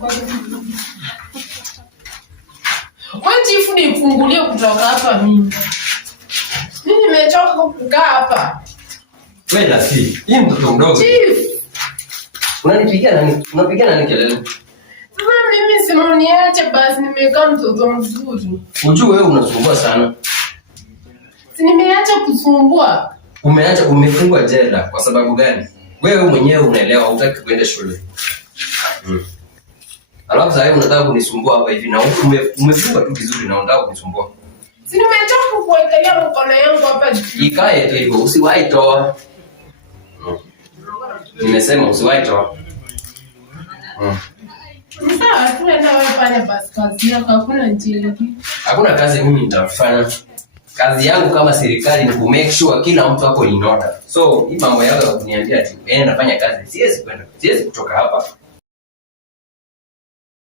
Wewe chifu nifungulie kutoka hapa mimi. Mimi nimechoka kukaa hapa. Wewe Lasi, hii mtoto mdogo. Chief. Unanipigia nani? Unapigia nani kelele? Mimi simoniache basi nimekaa mtoto mzuri. Unajua wewe unasumbua sana. Si nimeacha kusumbua. Umefungwa jela kwa sababu gani? Wewe mwenyewe unaelewa hutaki kwenda shule. Alafu sasa unataka kunisumbua hapa hivi na umefungwa tu vizuri na unataka kunisumbua. Si nimechoka kuwekelea mkono yangu hapa juu. Ikae tu hivyo, usiwahi toa. Nimesema usiwahi toa. Sawa, tuenda wewe fanya basi kazi yako, hakuna njia nyingine. Hakuna kazi mimi nitafanya. Kazi yangu kama serikali ni ku make sure kila mtu hapo in order. So, hii mambo yako ya kuniambia ati nafanya kazi, siwezi kutoka hapa.